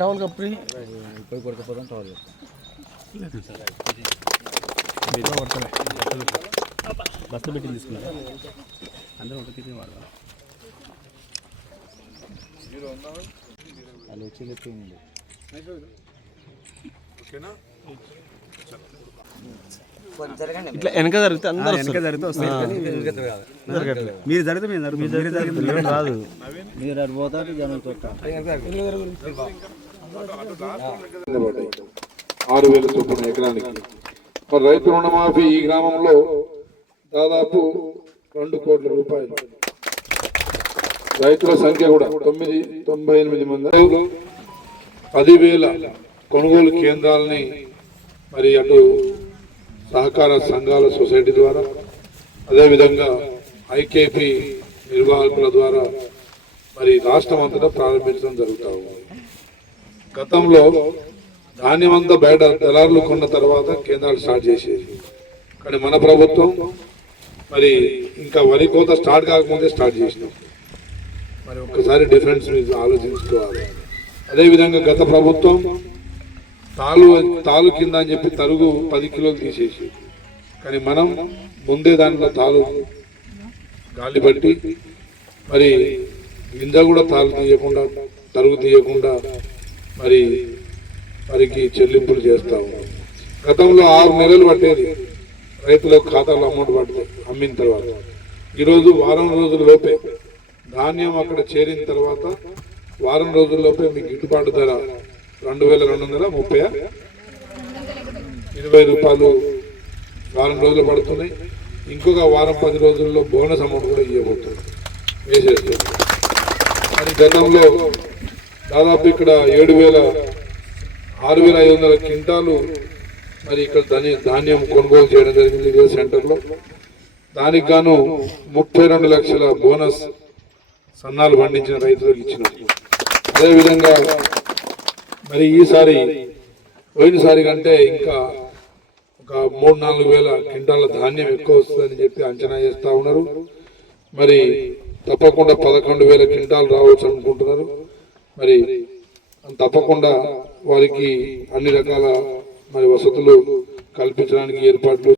Towel కప్పి పోయి కొడకపోతాం towel bus పెట్టి తీసుకుంటా అందరూ ఒక తీసి వాడదాం వాళ్ళు వచ్చి చెప్పింది ఇట్లా వెనక జరిగితే అందరూ వెనక జరిగితే వస్తారు మీరు జరిగితే మీరు రాదు మీరు అటు పోతారు జనం 6,000 చొప్పున ఎకరానికి. మరి రైతు రుణమాఫీ ఈ గ్రామంలో దాదాపు 2 కోట్ల రూపాయలు. రైతుల సంఖ్య కూడా 98 మంది. 10,000 కొనుగోలు కేంద్రాలని మరి అటు సహకార సంఘాల సొసైటీ ద్వారా, అదేవిధంగా ఐకేపీ నిర్వాహకుల ద్వారా మరి రాష్ట్రం అంతటా ప్రారంభించడం జరుగుతూ ఉంది. గతంలో ధాన్యమంతా బయట దళారులు కొన్న తర్వాత కేంద్రాలు స్టార్ట్ చేసేది. కానీ మన ప్రభుత్వం మరి ఇంకా వరి కోత స్టార్ట్ కాకముందే స్టార్ట్ చేసినాం. మరి ఒక్కసారి డిఫరెన్స్ ఆలోచించుకోవాలి. అదేవిధంగా గత ప్రభుత్వం తాలు కింద అని చెప్పి తరుగు 10 కిలోలు తీసేసి, కానీ మనం ముందే దాంట్లో తాలు గాలి పట్టి మరి గింజ కూడా తాలు తీయకుండా తరుగు తీయకుండా మరి వారికి చెల్లింపులు చేస్తాము. గతంలో 6 నెలలు పట్టేది రైతులకు ఖాతాలో అమౌంట్ పడితే అమ్మిన తర్వాత. ఈరోజు వారం రోజుల లోపే ధాన్యం అక్కడ చేరిన తర్వాత వారం రోజుల్లోపే మీకు గిట్టుబాటు ధర 2,230 20 రూపాయలు వారం రోజులు పడుతున్నాయి. ఇంకొక వారం 10 రోజుల్లో బోనస్ అమౌంట్ కూడా ఇవ్వబోతుంది వేసేస్తుంది. మరి గతంలో దాదాపు ఇక్కడ 6,500 క్వింటాలు మరి ఇక్కడ ధాన్యం కొనుగోలు చేయడం జరిగింది ఇదే సెంటర్లో. దానికి గాను 32 లక్షల బోనస్ సన్నాలు పండించిన రైతులకు ఇచ్చినారు. అదేవిధంగా మరి పోయినసారి కంటే ఇంకా ఒక 3-4 వేల క్వింటాల ధాన్యం ఎక్కువ వస్తుందని చెప్పి అంచనా చేస్తూ ఉన్నారు. మరి తప్పకుండా 11,000 క్వింటాలు రావచ్చు అనుకుంటున్నారు. మరి తప్పకుండా వారికి అన్ని రకాల మరి వసతులు కల్పించడానికి ఏర్పాట్లు